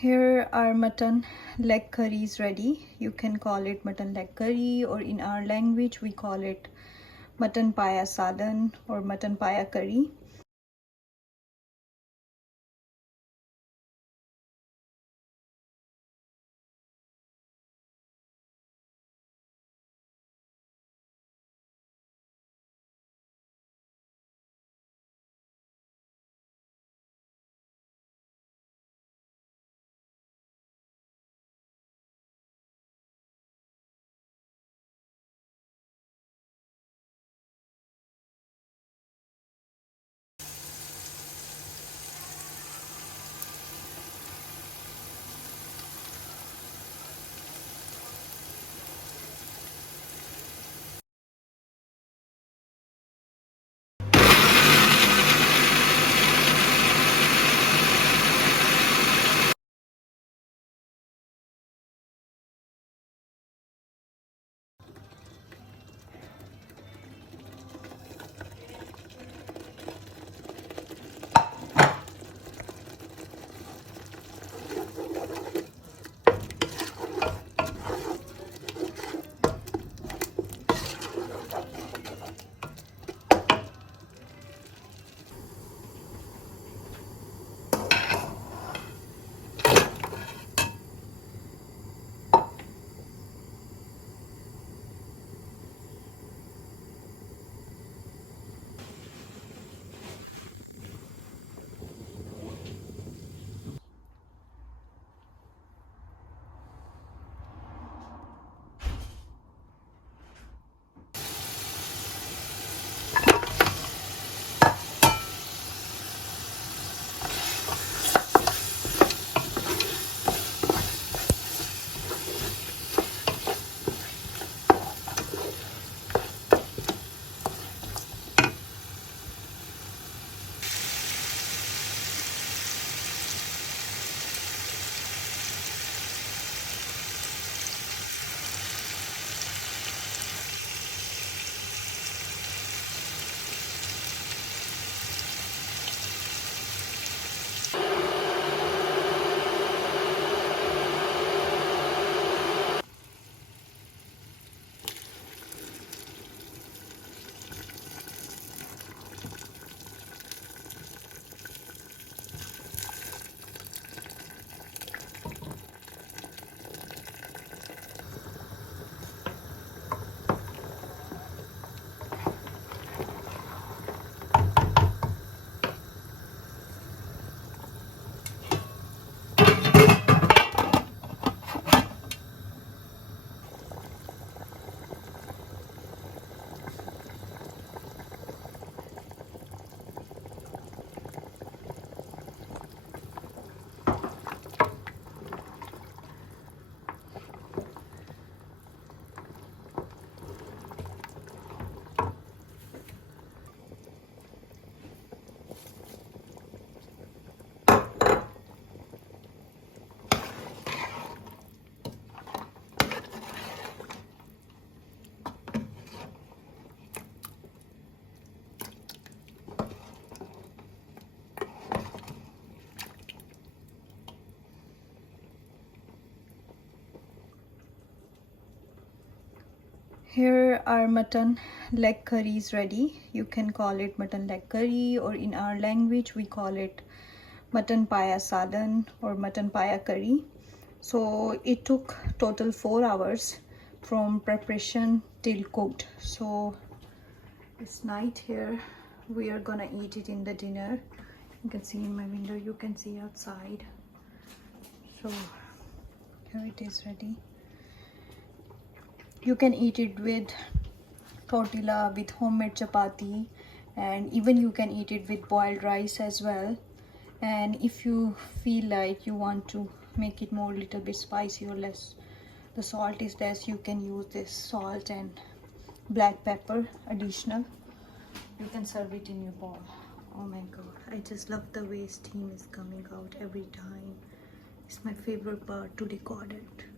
Here are mutton leg curries ready. You can call it mutton leg curry, or in our language we call it mutton paya salan or mutton paya curry. Here are mutton leg curries ready. You can call it mutton leg curry, or in our language we call it mutton paya salan or mutton paya curry. So it took total 4 hours from preparation till cooked. So it's night here. We are gonna eat it in the dinner. You can see in my window, you can see outside. So here it is ready. You can eat it with tortilla, with homemade chapati, and even you can eat it with boiled rice as well. And if you feel like you want to make it more little bit spicy or less, the salt is less, you can use this salt and black pepper additional. You can serve it in your bowl. Oh my god, I just love the way steam is coming out every time. It's my favorite part to record it.